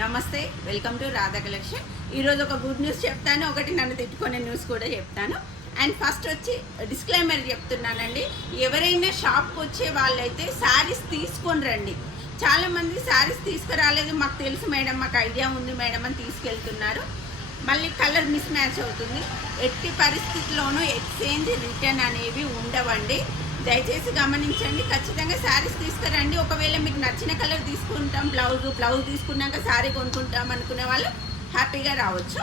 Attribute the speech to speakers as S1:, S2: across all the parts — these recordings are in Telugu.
S1: నమస్తే వెల్కమ్ టు రాధా కలెక్షన్. ఈరోజు ఒక గుడ్ న్యూస్ చెప్తాను ఒకటి నన్ను తిట్టుకునే న్యూస్ కూడా చెప్తాను. అండ్ ఫస్ట్ వచ్చి డిస్క్లైమర్ చెప్తున్నానండి ఎవరైనా షాప్కి వచ్చే వాళ్ళైతే శారీస్ తీసుకొని రండి. చాలామంది శారీస్ తీసుకురాలేదు మాకు తెలుసు మేడం మాకు ఐడియా ఉంది మేడం అని తీసుకెళ్తున్నారు. మళ్ళీ కలర్ మిస్ మ్యాచ్ అవుతుంది. ఎట్టి పరిస్థితుల్లోనూ ఎక్స్చేంజ్ రిటర్న్ అనేవి ఉండవండి. దయచేసి గమనించండి ఖచ్చితంగా శారీస్ తీసుకురండి. ఒకవేళ మీకు నచ్చిన కలర్ తీసుకుంటాం బ్లౌజ్ బ్లౌజ్ తీసుకున్నాక శారీ కొనుక్కుంటాం అనుకునే వాళ్ళు హ్యాపీగా రావచ్చు.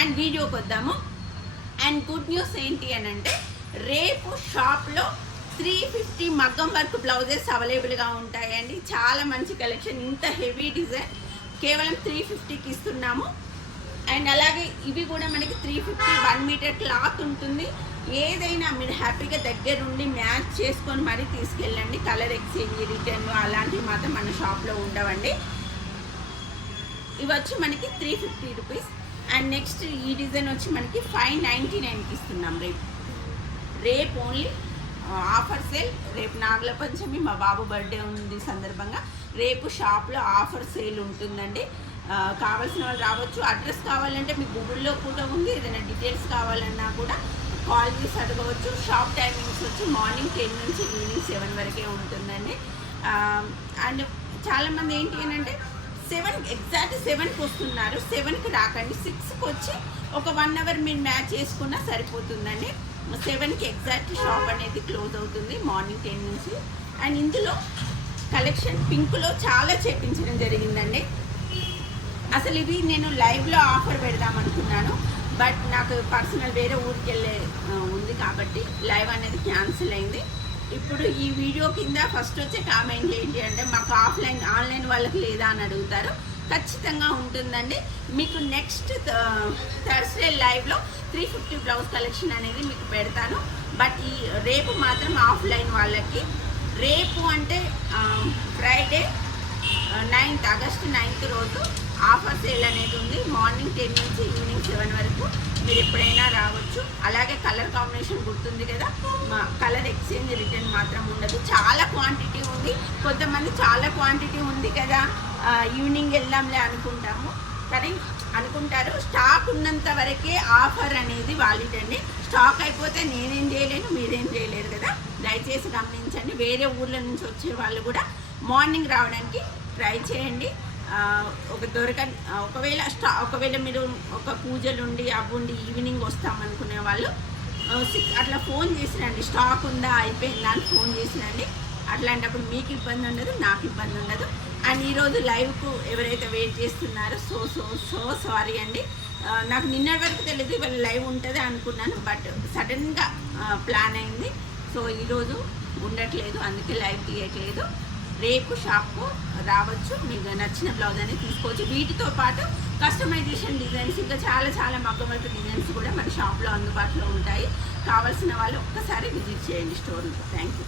S1: అండ్ వీడియోకి వద్దాము అండ్ గుడ్ న్యూస్ ఏంటి అని అంటే రేపు షాప్లో త్రీ ఫిఫ్టీ మగ్గం వర్క్ బ్లౌజెస్ అవైలబుల్గా ఉంటాయండి. చాలా మంచి కలెక్షన్. ఇంత హెవీ డిజైన్. కేవలం త్రీ ఫిఫ్టీకి ఇస్తున్నాము. అండ్ అలాగే ఇవి కూడా మనకి three fifty one metre cloth ఉంటుంది. ఏదైనా మీరు హ్యాపీగా దగ్గరుండి మ్యాచ్ చేసుకొని మరీ తీసుకెళ్ళండి. కలర్ ఎక్స్చేంజ్ రిటర్న్ అలాంటివి మాత్రం మన షాప్లో ఉండవండి. ఇవి వచ్చి మనకి three fifty rupees and next ఈ డిజైన్ వచ్చి మనకి ఫైవ్ నైంటీ నైన్కి ఇస్తున్నాం రేపు. రేపు ఓన్లీ ఆఫర్ సేల్ రేపు నాగుల పంచమి మా బాబు బర్త్డే ఉంది సందర్భంగా. రేపు షాప్లో ఆఫర్ సేల్ ఉంటుందండి. కావాల్సిన వాళ్ళు రావచ్చు. అడ్రస్ కావాలంటే మీ గూగుల్లో కూడా ఉంది. ఏదైనా డీటెయిల్స్ కావాలన్నా కూడా కాల్ చేసి అడగవచ్చు. షాప్ టైమింగ్స్ వచ్చి మార్నింగ్ టెన్ నుంచి ఈవినింగ్ సెవెన్ వరకే ఉంటుందండి. అండ్ చాలామంది ఏంటి అని అంటే సెవెన్ ఎగ్జాక్ట్ సెవెన్కి వస్తున్నారు. సెవెన్కి రాకండి. సిక్స్కి వచ్చి ఒక వన్ అవర్ మీరు మ్యాచ్ చేసుకున్నా సరిపోతుందండి. సెవెన్కి ఎగ్జాక్ట్ షాప్ అనేది క్లోజ్ అవుతుంది మార్నింగ్ టెన్ నుంచి. అండ్ ఇందులో కలెక్షన్ పింక్లో చాలా చేపించడం జరిగిందండి. అసలు ఇవి నేను లైవ్లో ఆఫర్ పెడదాం అనుకున్నాను. బట్ నాకు పర్సనల్ వేరే ఊరికి వెళ్ళే ఉంది కాబట్టి లైవ్ అనేది క్యాన్సిల్ అయింది. ఇప్పుడు ఈ వీడియో కింద ఫస్ట్ వచ్చే కామెంట్ ఏంటి అంటే మాకు ఆఫ్లైన్ ఆన్లైన్ వాళ్ళకి లేదా అని అడుగుతారు. ఖచ్చితంగా ఉంటుందండి. మీకు నెక్స్ట్ థర్స్డే లైవ్లో త్రీ ఫిఫ్టీ బ్లౌజ్ కలెక్షన్ అనేది మీకు పెడతాను. బట్ ఈ రేపు మాత్రం ఆఫ్లైన్ వాళ్ళకి. రేపు అంటే ఫ్రైడే నైన్త్ ఆగస్ట్ నైన్త్ రోజు ఆఫర్ సేల్ అనేది ఉంది. మార్నింగ్ టెన్ నుంచి ఈవినింగ్ సెవెన్ వరకు మీరు ఎప్పుడైనా రావచ్చు. అలాగే కలర్ కాంబినేషన్ గుర్తుంది కదా? మా కలర్ ఎక్స్చేంజ్ రిటర్న్ మాత్రం ఉండదు. చాలా క్వాంటిటీ ఉంది. కొంతమంది చాలా క్వాంటిటీ ఉంది కదా? ఈవినింగ్ వెళ్దాంలే అనుకుంటాము. కానీ అనుకుంటారు స్టాక్ ఉన్నంత వరకే ఆఫర్ అనేది వాలిడ్ అండి. స్టాక్ అయిపోతే నేనేం చేయలేను మీరేం చేయలేరు కదా? దయచేసి గమనించండి. వేరే ఊర్ల నుంచి వచ్చే వాళ్ళు కూడా మార్నింగ్ రావడానికి ట్రై చేయండి. ఒక దొరక ఒకవేళ స్టా ఒకవేళ మీరు ఒక పూజలు ఉండి అవి ఉండి ఈవినింగ్ వస్తామనుకునే వాళ్ళు సిక్స్ అట్లా ఫోన్ చేసినండి స్టాక్ ఉందా అయిపోయిందా అని ఫోన్ చేసినండి అట్లాంటప్పుడు మీకు ఇబ్బంది ఉండదు నాకు ఇబ్బంది ఉండదు. అండ్ ఈరోజు లైవ్కు ఎవరైతే వెయిట్ చేస్తున్నారో సో సో సో సారీ అండి. నాకు నిన్న వరకు తెలియదు ఇవాళ లైవ్ ఉంటుంది అనుకున్నాను బట్ సడన్గా ప్లాన్ అయింది. సో ఈరోజు ఉండట్లేదు అందుకే లైవ్ తీయట్లేదు. రేపు షాప్కు రావచ్చు. మీకు నచ్చిన బ్లౌజ్ అనేది తీసుకోవచ్చు. వీటితో పాటు కస్టమైజేషన్ డిజైన్స్ ఇంకా చాలా చాలా మగ్గమల్ప డిజైన్స్ కూడా మన షాప్లో అందుబాటులో ఉంటాయి. కావాల్సిన వాళ్ళు ఒక్కసారి విజిట్ చేయండి స్టోర్లో థ్యాంక్ యూ